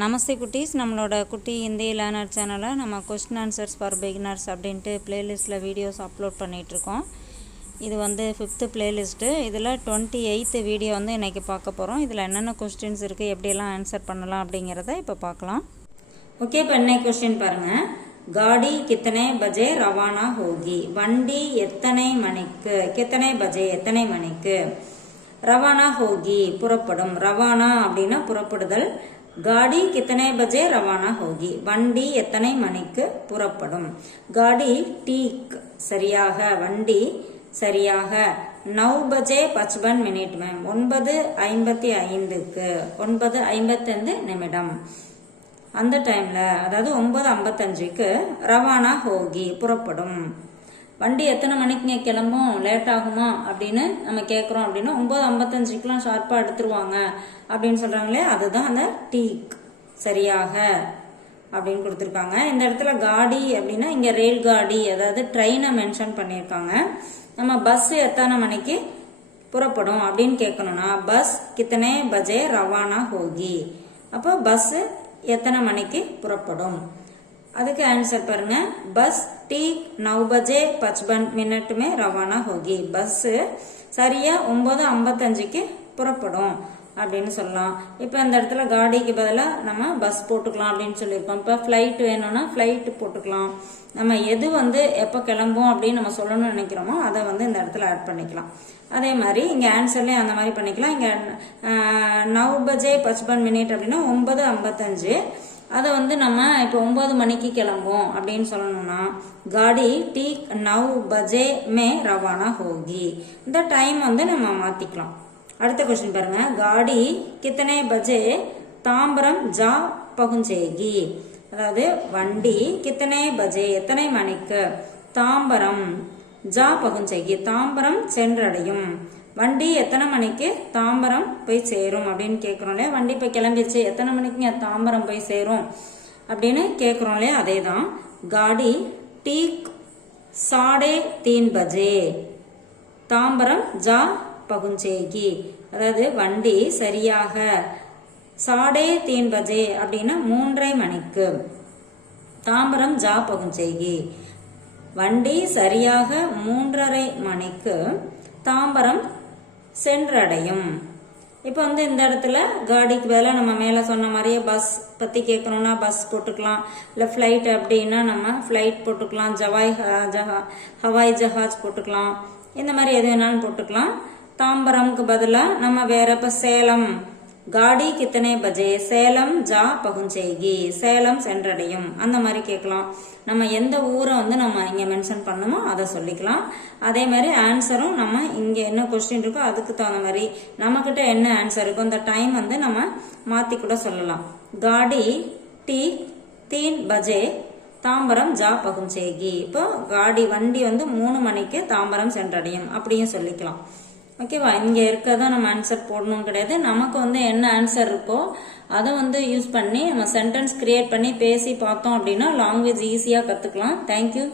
நமஸ்தே குட்டீஸ், நம்மளோட குட்டி இந்தி லேர்னர் சேனலில் நம்ம கொஸ்டின் ஆன்சர்ஸ் ஃபார் பிகினர்ஸ் அப்படின்ட்டு பிளேலிஸ்ட்டில் வீடியோஸ் அப்லோட் பண்ணிகிட்ருக்கோம். இது வந்து 5th பிளேலிஸ்ட்டு. இதில் 28th வீடியோ வந்து இன்றைக்கி பார்க்க போகிறோம். இதில் என்னென்ன கொஸ்டின்ஸ் இருக்குது, எப்படியெல்லாம் ஆன்சர் பண்ணலாம் அப்படிங்கிறத இப்போ பார்க்கலாம். ஓகே, இப்போ இன்னைக்கு கொஸ்டின் பாருங்கள். காடி கித்தனை பஜே ரவானா ஹோகி, வண்டி எத்தனை மணிக்கு, கித்தனை பஜே எத்தனை மணிக்கு, ரவானா ஹோகி புறப்படும். ரவானா அப்படின்னா புறப்படுதல். காடி கித்தனை பஜே ரவானா ஹோகி, வண்டி எத்தனை மணிக்கு புறப்படும். காடி டீக் சரியாக, வண்டி சரியாக. 9 பஜே 55 மினிட் மேம், 9:55க்கு, 9:55 நிமிடம் அந்த டைம்ல, அதாவது 9:55க்கு ரவானா ஹோகி புறப்படும். வண்டி எத்தனை மணிக்குங்க கிளம்பும், லேட் ஆகுமா அப்படின்னு நம்ம கேட்குறோம். அப்படின்னா 9:55க்குலாம் ஷார்ப்பாக எடுத்துருவாங்க அப்படின்னு சொல்கிறாங்களே, அதுதான் அந்த டீக் சரியாக அப்படின்னு கொடுத்துருக்காங்க. இந்த இடத்துல காடி அப்படின்னா இங்கே ரயில் காடி, அதாவது ட்ரெயினை மென்ஷன் பண்ணியிருக்காங்க. நம்ம பஸ் எத்தனை மணிக்கு புறப்படும் அப்படின்னு கேட்கணும்னா, பஸ் கித்தனை பஜே ரவானா ஹோகி, அப்போ பஸ் எத்தனை மணிக்கு புறப்படும். அதுக்கு ஆன்சர் பாருங்க. பஸ் டீக் 9 பஜே 55 மினிட் மே ரவானா ஹோகி, பஸ் சரியா 9:55க்கு புறப்படும் அப்படின்னு சொல்லலாம். இப்போ இந்த இடத்துல காடிக்கு பதிலாக நம்ம பஸ் போட்டுக்கலாம் அப்படின்னு சொல்லியிருக்கோம். இப்போ ஃப்ளைட் வேணும்னா ஃப்ளைட் போட்டுக்கலாம். நம்ம எது வந்து எப்போ கிளம்பும் அப்படின்னு நம்ம சொல்லணும்னு நினைக்கிறோமோ அதை வந்து இந்த இடத்துல ஆட் பண்ணிக்கலாம். அதே மாதிரி இங்கே ஆன்சர்லேயும் அந்த மாதிரி பண்ணிக்கலாம். இங்கே 9 பஜே 55 மினிட் அப்படின்னா 9:55, அதை வந்து நம்ம இப்போ 9 மணிக்கு கிளம்பும் அப்படின்னு சொல்லணும்னா, காடி டீக் 9 பஜே மே ரவானா ஹோகி, இந்த டைம் வந்து நம்ம மாற்றிக்கலாம். அடுத்த கொஸ்டின் பாருங்க. காடி கித்தனை பஜே தாம்பரம் ஜா பகுஞ்சேகி, அதாவது வண்டி கித்தனை பஜே எத்தனை மணிக்கு தாம்பரம் ஜா பகுஞ்சேகி, தாம்பரம் சென்றடையும். வண்டி எத்தனை மணிக்கு தாம்பரம் போய் சேரும் அப்படின்னு கேட்குறோம் இல்லையா. வண்டி இப்போ கிளம்பிடுச்சு, எத்தனை மணிக்குங்க தாம்பரம் போய் சேரும் அப்படின்னு கேட்குறோம் இல்லையா. அதே தான். காடி டீக் 3:30 பஜே தாம்பரம் ஜா பகுஞ்சேகி, அதாவது வண்டி சரியாக 3:30 பஜே அப்படின்னா 3:30 மணிக்கு தாம்பரம் ஜா பகுஞ்சேகி, வண்டி சரியாக 3:30 மணிக்கு தாம்பரம் சென்றடையும். இப்போ வந்து இந்த இடத்துல காடிக்கு பதிலாக நம்ம மேலே சொன்ன மாதிரியே பஸ் பற்றி கேட்கணும்னா பஸ் போட்டுக்கலாம். இல்லை ஃப்ளைட் அப்படின்னா நம்ம ஃப்ளைட் போட்டுக்கலாம். ஹவாய் ஜஹாஜ் போட்டுக்கலாம். இந்த மாதிரி எது வேணாலும் போட்டுக்கலாம். தாம்பரம்க்கு பதிலாக நம்ம வேற இப்போ சேலம், காடி கித்தனை பஜே சேலம் ஜா பகுஞ்சேகி, சேலம் சென்றடையும், அந்த மாதிரி கேட்கலாம். நம்ம எந்த ஊரை வந்து நம்ம இங்கே மென்ஷன் பண்ணணுமோ அதை சொல்லிக்கலாம். அதே மாதிரி ஆன்சரும் நம்ம இங்கே என்ன கொஸ்டின் இருக்கோ அதுக்கு தகுந்த மாதிரி நம்மக்கிட்ட என்ன ஆன்சர் இருக்கோ அந்த டைம் வந்து நம்ம மாற்றி கூட சொல்லலாம். காடி டீக் 3 பஜே தாம்பரம் ஜா பகுஞ்சேகி, இப்போ காடி வண்டி வந்து 3 மணிக்கு தாம்பரம் சென்றடையும் அப்படியும் சொல்லிக்கலாம். ஓகேவா. இங்கே இருக்கதான் நம்ம ஆன்சர் போடணும் கிடையாது. நமக்கு வந்து என்ன ஆன்சர் இருக்கோ அதை வந்து யூஸ் பண்ணி நம்ம சென்டென்ஸ் கிரியேட் பண்ணி பேசி பார்த்தோம் அப்படின்னா லாங்குவேஜ் ஈஸியாக கற்றுக்கலாம். தேங்க்யூ.